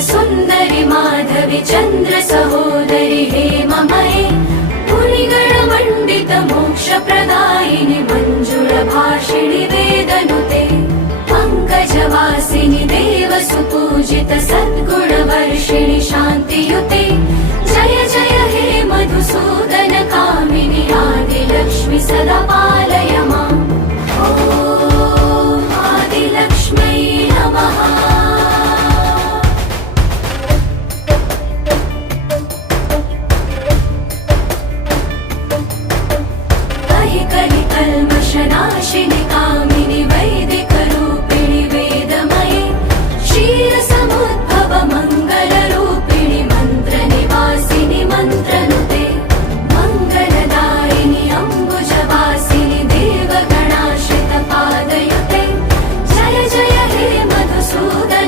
सुन्दरि माधवि Chandra सहोदरि हेममये मुनिगणमण्डित मोक्षप्रदायिनि मञ्जुलभाषिणि वेदनुते पङ्कजवासिनि देवसुपूजित सद्गुणवर्षिणि शान्तियुते